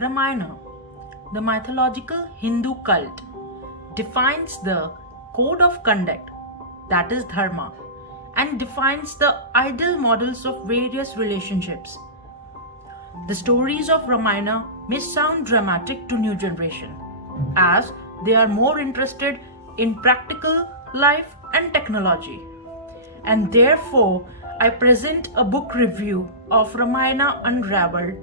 Ramayana, the mythological Hindu cult, defines the code of conduct, that is dharma, and defines the ideal models of various relationships. The stories of Ramayana may sound dramatic to new generation, as they are more interested in practical life and technology. And therefore, I present a book review of Ramayana Unraveled,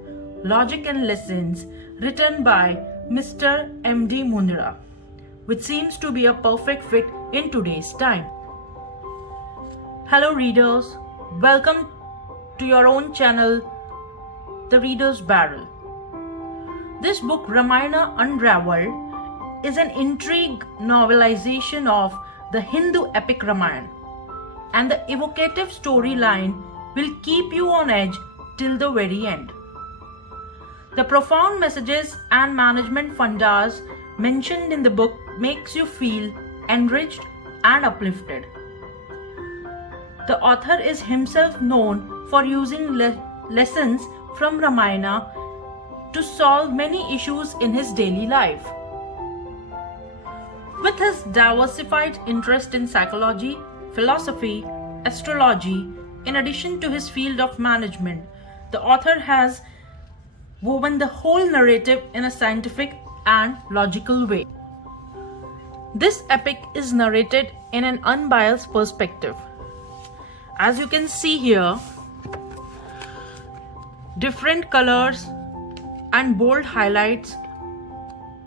Logic and Lessons, written by Mr. M.D. Mundra, which seems to be a perfect fit in today's time. Hello readers, welcome to your own channel, The Reader's Barrel. This book, Ramayana Unraveled, is an intrigue novelization of the Hindu epic Ramayana, and the evocative storyline will keep you on edge till the very end. The profound messages and management fundas mentioned in the book makes you feel enriched and uplifted. The author is himself known for using lessons from Ramayana to solve many issues in his daily life. With his diversified interest in psychology, philosophy, astrology, in addition to his field of management, the author has woven the whole narrative in a scientific and logical way. This epic is narrated in an unbiased perspective. As you can see here, different colors and bold highlights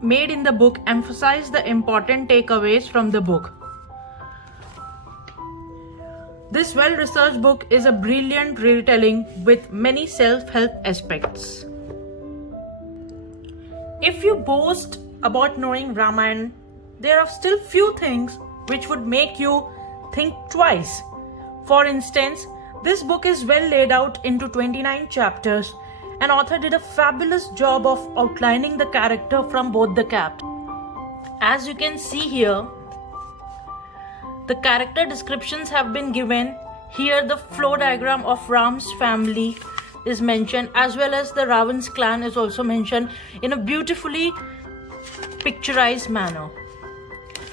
made in the book emphasize the important takeaways from the book. This well-researched book is a brilliant retelling with many self-help aspects. If you boast about knowing Ramayana, there are still few things which would make you think twice. For instance, this book is well laid out into 29 chapters. An author did a fabulous job of outlining the character from both the caps. As you can see here, the character descriptions have been given. Here the flow diagram of Ram's family is mentioned, as well as the Ravan's clan is also mentioned in a beautifully picturized manner.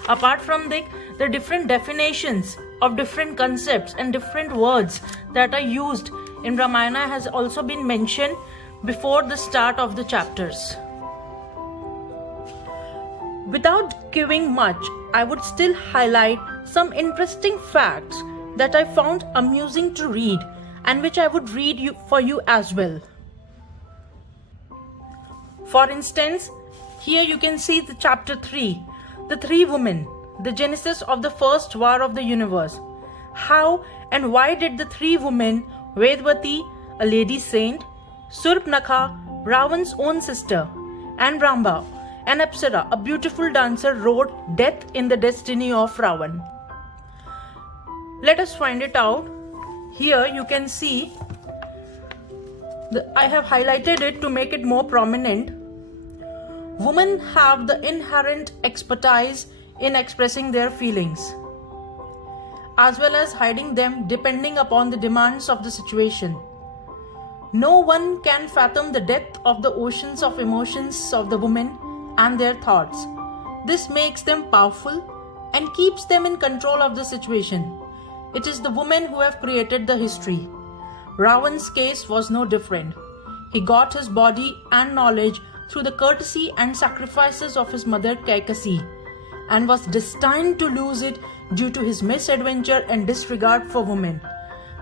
Apart from the different definitions of different concepts and different words that are used in Ramayana has also been mentioned before the start of the chapters. Without giving much, I would still highlight some interesting facts that I found amusing to read and which I would read for you as well. For instance, here you can see the chapter 3, the three women, the genesis of the first war of the universe. How and why did the three women, Vedvati, a lady saint, Surpnakha, Ravan's own sister, and Ramba, an Apsara, a beautiful dancer, wrote death in the destiny of Ravan? Let us find it out. Here you can see, I have highlighted it to make it more prominent. Women have the inherent expertise in expressing their feelings, as well as hiding them depending upon the demands of the situation. No one can fathom the depth of the oceans of emotions of the women and their thoughts. This makes them powerful and keeps them in control of the situation. It is the women who have created the history. Ravan's case was no different. He got his body and knowledge through the courtesy and sacrifices of his mother Kaikasi, and was destined to lose it due to his misadventure and disregard for women.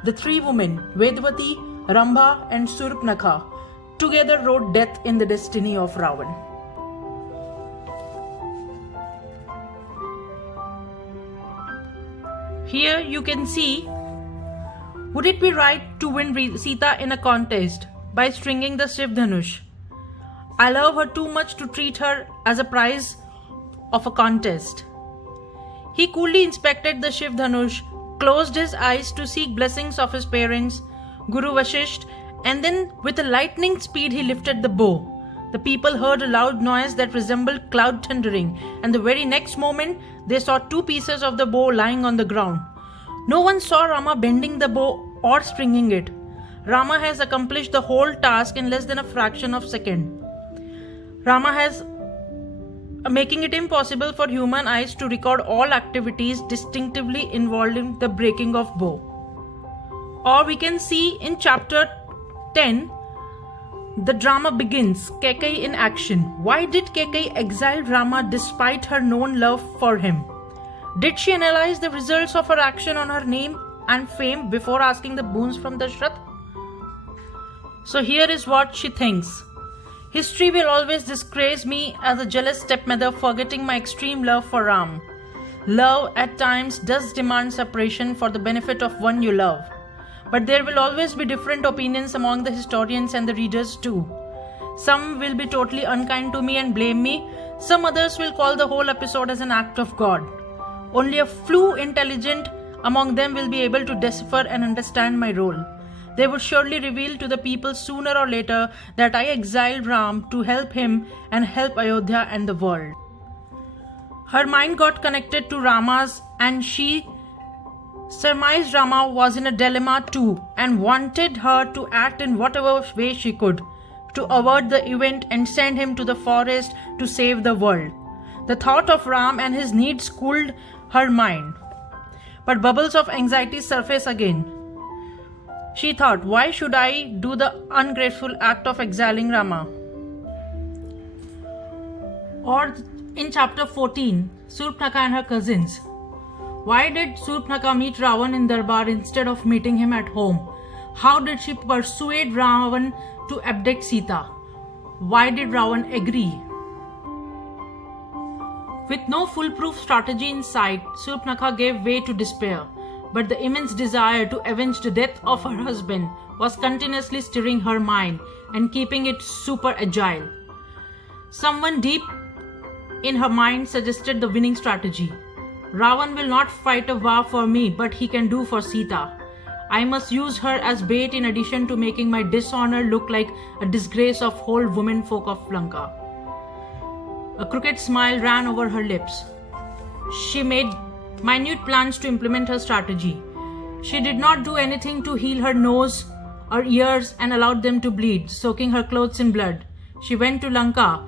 The three women, Vedvati, Ramba and Surpnakha, together wrote death in the destiny of Ravan. Here you can see, would it be right to win Sita in a contest by stringing the Shiv Dhanush? I love her too much to treat her as a prize of a contest. He coolly inspected the Shiv Dhanush, closed his eyes to seek blessings of his parents, Guru Vashisht, and then with a lightning speed he lifted the bow. The people heard a loud noise that resembled cloud thundering, and the very next moment they saw two pieces of the bow lying on the ground. No one saw Rama bending the bow or stringing it. Rama has accomplished the whole task in less than a fraction of a second. Rama has making it impossible for human eyes to record all activities distinctively involving the breaking of bow. Or we can see in chapter 10, the drama begins, Kaikeyi in action. Why did Kaikeyi exile Rama despite her known love for him? Did she analyze the results of her action on her name and fame before asking the boons from Dashrath? So here is what she thinks. History will always disgrace me as a jealous stepmother, forgetting my extreme love for Ram. Love at times does demand separation for the benefit of one you love. But there will always be different opinions among the historians and the readers too. Some will be totally unkind to me and blame me. Some others will call the whole episode as an act of God. Only a few intelligent among them will be able to decipher and understand my role. They would surely reveal to the people sooner or later that I exiled Ram to help him and help Ayodhya and the world. Her mind got connected to Rama's, and she surmised Rama was in a dilemma too and wanted her to act in whatever way she could to avert the event and send him to the forest to save the world. The thought of Ram and his needs cooled her mind. But bubbles of anxiety surface again. She thought, why should I do the ungrateful act of exiling Rama? Or in chapter 14, Surpnakha and her cousins. Why did Surpnakha meet Ravan in Darbar instead of meeting him at home? How did she persuade Ravan to abduct Sita? Why did Ravan agree? With no foolproof strategy in sight, Surpnakha gave way to despair. But the immense desire to avenge the death of her husband was continuously stirring her mind and keeping it super agile. Someone deep in her mind suggested the winning strategy. Ravan will not fight a war for me, but he can do for Sita. I must use her as bait in addition to making my dishonor look like a disgrace of whole womenfolk of Lanka. A crooked smile ran over her lips. She made minute plans to implement her strategy. She did not do anything to heal her nose or ears and allowed them to bleed, soaking her clothes in blood. She went to Lanka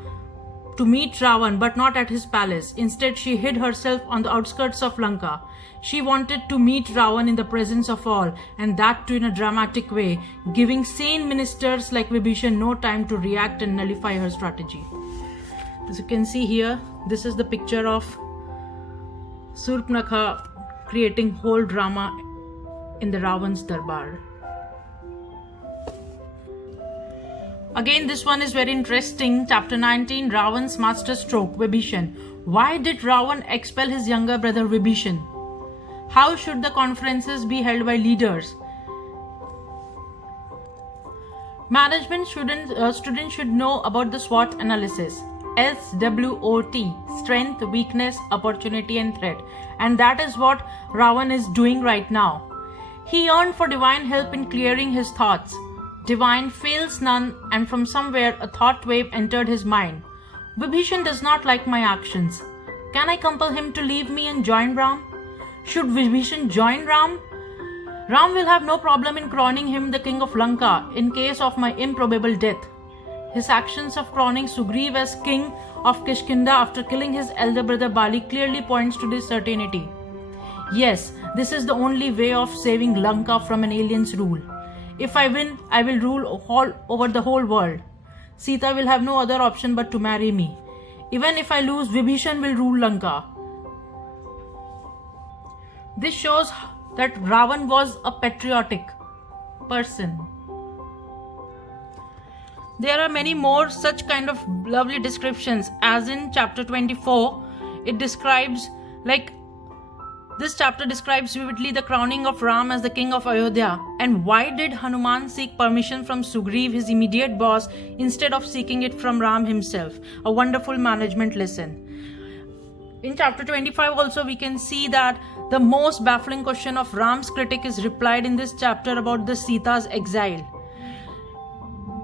to meet Ravan, but not at his palace. Instead, she hid herself on the outskirts of Lanka. She wanted to meet Ravan in the presence of all, and that too in a dramatic way, giving sane ministers like Vibhishan no time to react and nullify her strategy. As you can see here, this is the picture of Surpnakha creating whole drama in the Ravan's Darbar. Again, this one is very interesting. Chapter 19, Ravan's master stroke, Vibhishan. Why did Ravan expel his younger brother Vibhishan? How should the conferences be held by leaders? Management students should know about the SWOT analysis. SWOT, strength, weakness, opportunity and threat. And that is what Ravan is doing right now. He yearned for divine help in clearing his thoughts. Divine fails none, and from somewhere a thought wave entered his mind. Vibhishan does not like my actions. Can I compel him to leave me and join Ram? Should Vibhishan join Ram? Ram will have no problem in crowning him the king of Lanka in case of my improbable death. His actions of crowning Sugriv as king of Kishkinda after killing his elder brother Bali clearly points to this certainty. Yes, this is the only way of saving Lanka from an alien's rule. If I win, I will rule all over the whole world. Sita will have no other option but to marry me. Even if I lose, Vibhishan will rule Lanka. This shows that Ravan was a patriotic person. There are many more such kind of lovely descriptions, as in chapter 24, it describes this chapter describes vividly the crowning of Ram as the king of Ayodhya. And why did Hanuman seek permission from Sugriv, his immediate boss, instead of seeking it from Ram himself? A wonderful management lesson. In chapter 25 also we can see that the most baffling question of Ram's critic is replied in this chapter about the Sita's exile.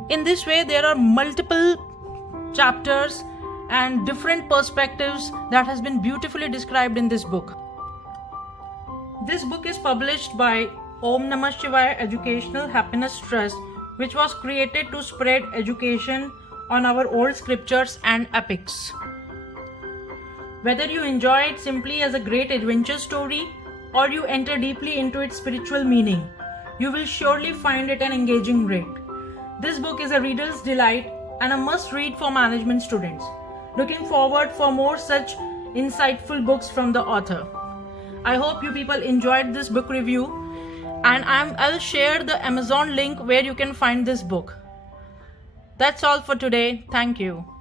In this way, there are multiple chapters and different perspectives that has been beautifully described in this book. This book is published by Om Namah Shivaya Educational Happiness Trust, which was created to spread education on our old scriptures and epics. Whether you enjoy it simply as a great adventure story or you enter deeply into its spiritual meaning, you will surely find it an engaging read. This book is a reader's delight and a must-read for management students. Looking forward for more such insightful books from the author. I hope you people enjoyed this book review, and I'll share the Amazon link where you can find this book. That's all for today. Thank you.